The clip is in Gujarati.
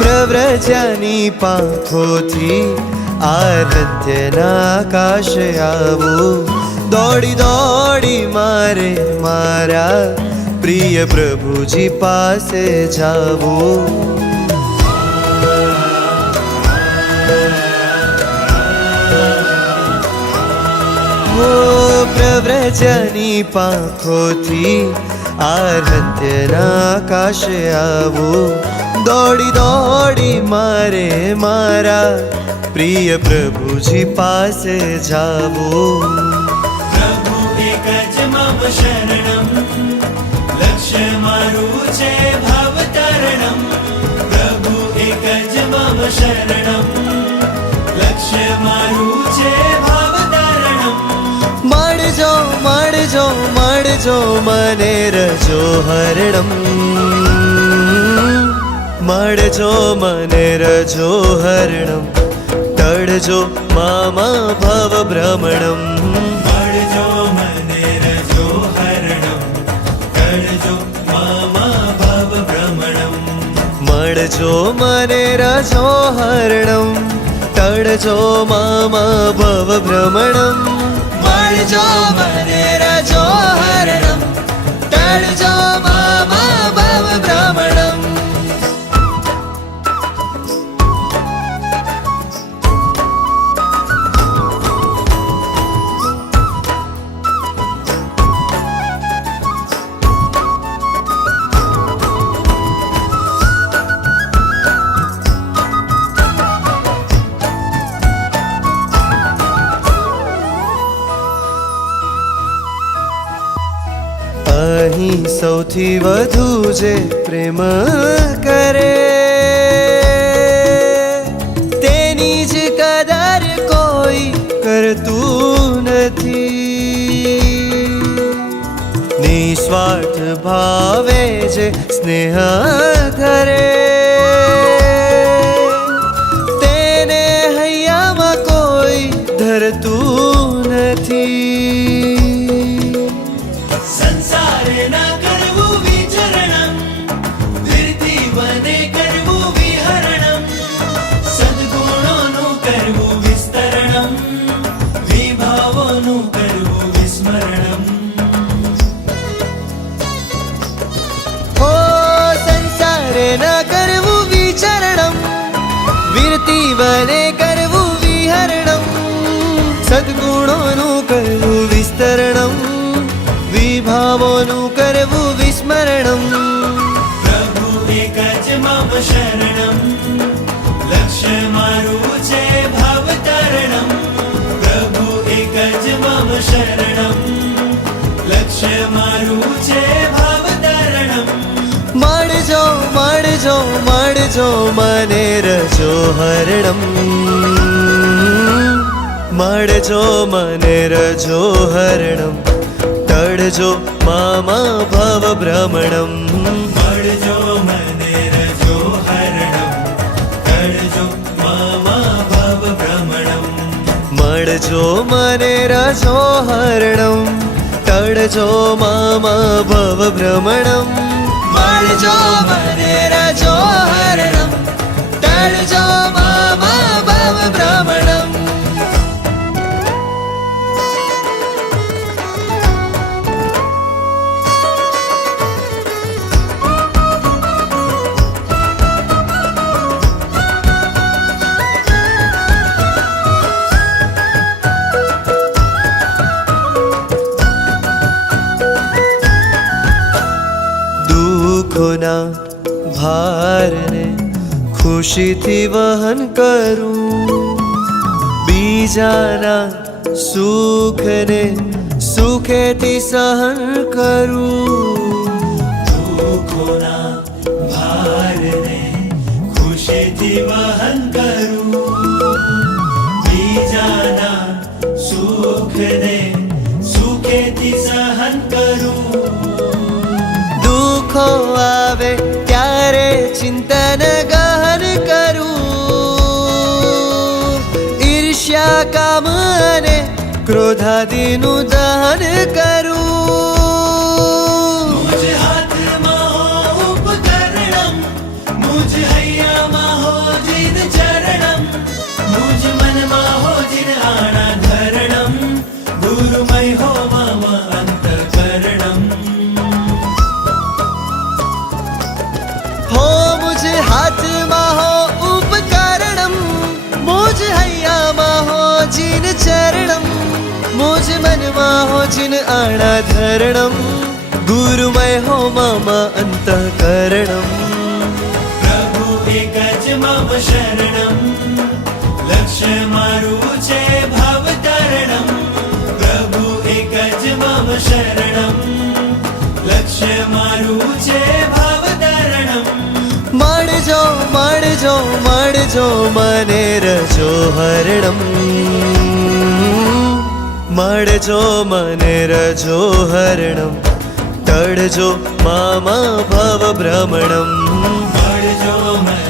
પ્રવ્રજ્યાની પાંખોથી આરાધ્યના આકાશે આવું, દોડી દોડી મારે મારા પ્રિય પ્રભુજી પાસે જાવું. પ્રવ્રજ્યાની પાંખોથી આરાધ્યના આકાશે આવું, દોડી દોડી મારે મારા પ્રિય પ્રભુજી પાસે જાવું. પ્રભુ એક જ મમ શરણમ, લક્ષ્ય મારું છે ભવતરણમ. પ્રભુ એક જ મમ શરણમ, લક્ષ્ય મારું છે ભવતરણમ. મળજો મળજો મળજો મને રજો હરણમ, મળજો મને રજો હરણમ, ટળજો મામા ભવ ભ્રમણમ. મળજો મને રજો હરણમ, ટળજો મામા ભવ ભ્રમણમ. મળજો મને રજો હરણમ, ટળજો મામા ભવ ભ્રમણમ. મળજો મને રજો હરણમ, ટળજો મામા ભવ ભ્રમણમ. અહીં સૌથી વધુ જે પ્રેમ કરે તેની જ કદર કોઈ કરતું નથી. નિસ્વાર્થ ભાવે જે સ્નેહ ધરે તેને હૈયામાં કોઈ ધરતું નથી. સંસારે ના કરવું વિચરણમ, વિરતી વને કરવું વિહરણમ. સદ્ગુણોનું કરવું વિસ્તરણમ, વિભાવોનું કરવું વિસ્મરણમ. ઓ સંસારે ન કરવું વિચરણમ, વિરતી વને કરવું વિહરણમ. સદ્ગુણોનું કરવું વિસ્તરણમ, વિભાવોનું કરવું વિસ્મરણમ. પ્રભુ એક જ મમ શરણમ, લક્ષ્ય મારું છે ભવતરણમ. પ્રભુ એક જ મમ શરણમ, લક્ષ્ય મારું છે ભવતરણમ. મળજો મળજો મળજો મને રજો હરણમ, મળજો મને રજો હરણમ, ટળજો મામા ભવ ભ્રમણમ. મળજો મને રજો હરણમ, ટળજો મામા ભવ ભ્રમણમ. મળજો મને રજો હરણમ, ટળજો મામા ભવ ભ્રમણમ. મળજો મને રજો હરણમ, ટળજો મામા ભવ ભ્રમણમ. દુઃખોના ભારને ખુશીથી વહન કરું, બીજાના સુખને સુખેથી સહન કરું. દુઃખોના ભારને ખુશીથી વહન કરું, બીજાના સુખને સુખેથી સહન કરું. દુઃખો આવે ત્યારે ચિંતન ગહન કરું, ઈર્ષ્યા કામ અને ક્રોધાદિનું દહન કરું. મુझ हाथ में हो उपकरणम, मुझ हैया शरणं गुरुमय हो मम अंतःकरणं પ્રભુ એક જ મમ શરણમ લક્ષ્ય મારું છે ભવતરણમ પ્રભુ એક જ મમ શરણમ લક્ષ્ય મારું છે ભવતરણમ મળજો મળજો મળજો મને રજો હરણમ મળજો મને રજો હરણમ તડજો મામા ભવ ભ્રમણમ મળજો મને